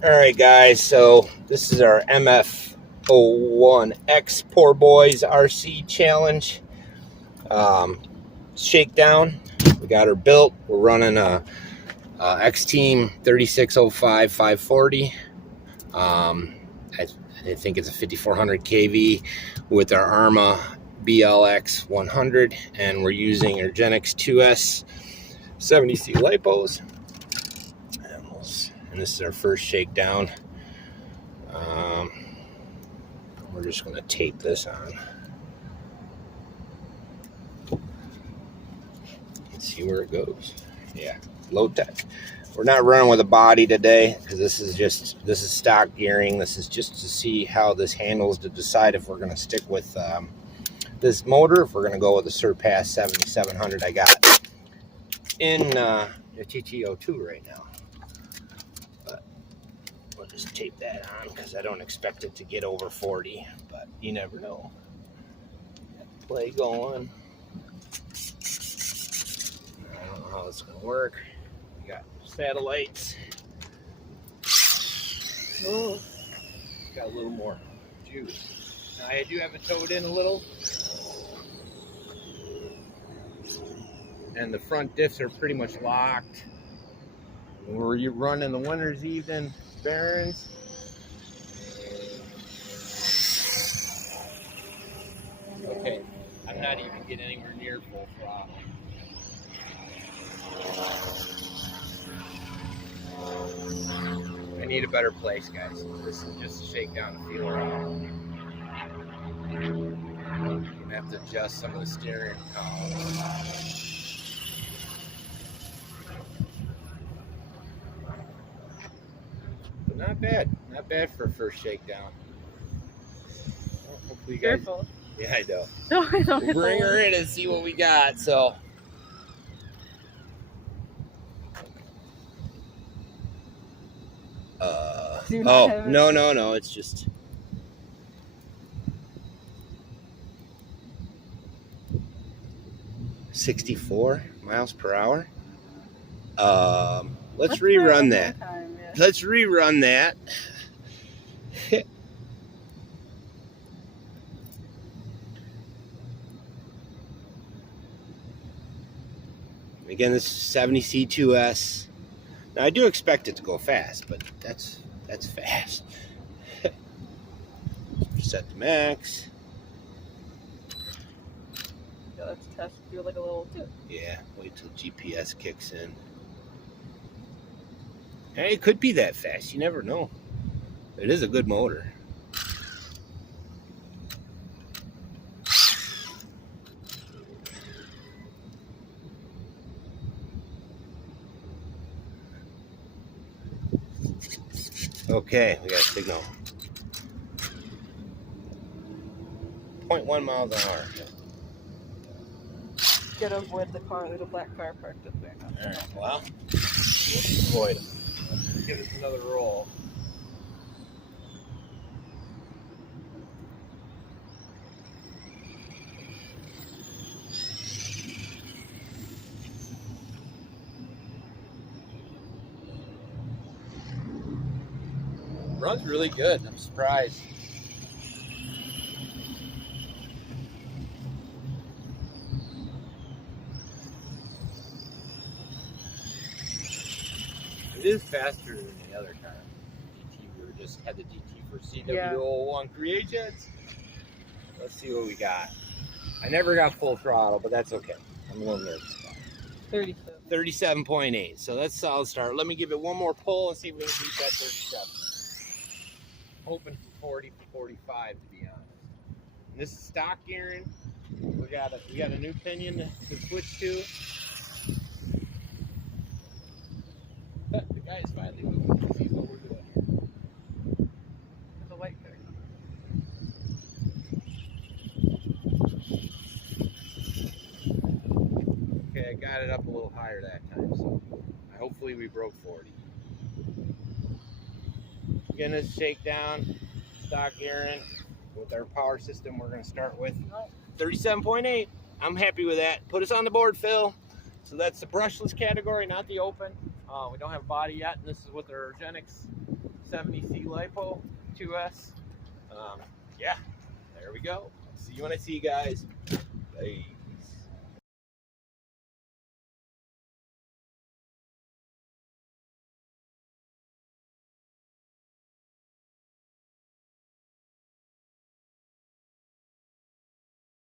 Alright guys, so this is our MF01X Poor Boys RC challenge. Shakedown. We got her built. We're running a X-Team 3605 540. I think it's a 5400 kV with our ARMA BLX 100, and we're using URGENEX 2S 70c LiPos. And this is our first shakedown. We're just going to tape this on. Let's see where it goes. Yeah, low tech. We're not running with a body today because this is stock gearing. This is just to see how this handles, to decide if we're going to stick with this motor, if we're going to go with the Surpass 7700 I got in the TT02 right now. But we'll just tape that on because I don't expect it to get over 40, but you never know. Got the play going. I don't know how it's going to work. We got satellites. Oh, got a little more juice. Now I do have it towed in a little. And the front diffs are pretty much locked. We're running the winter's evening bearings. Okay, I'm not even getting anywhere near full throttle. I need a better place, guys. This is just a shakedown to feel around. I'm gonna have to adjust some of the steering columns. But not bad for a first shakedown. Well, hopefully you guys. Careful. Yeah, I know. No, I know. We'll bring her in and see what we got. So. Oh, no, it's just 64 miles per hour. Let's rerun that. Let's rerun that. Again, this is 70c 2S. Now I do expect it to go fast, but that's fast. Set the max. Yeah, let's test, do like a little tip. Yeah, wait till GPS kicks in. Hey, it could be that fast. You never know. It is a good motor. Okay, we got a signal. 0.1 miles an hour. Gotta avoid the car, little black car parked up there. Alright, well, let's avoid them. Let's give this another roll. Runs really good. I'm surprised. It is faster than the other car. We just had the DT for CW01 creations. Let's see what we got. I never got full throttle, but that's okay. I'm a little nervous about it. 37.8. So that's a solid start. Let me give it one more pull and see if we can beat that 37. Hoping for 40 for 45, to be honest. And this is stock gearing. We got a new pinion to switch to. The guy's finally moving. Let's see what we're doing here. There's a light there. Okay, I got it up a little higher that time, so hopefully we broke 40. Again, this shakedown, stock gearing with our power system. We're going to start with 37.8. I'm happy with that. Put us on the board, Phil. So that's the brushless category, not the open. We don't have a body yet, and this is with our URGENEX 70c LiPo 2S. Yeah, there we go. See you when I see you guys. Hey.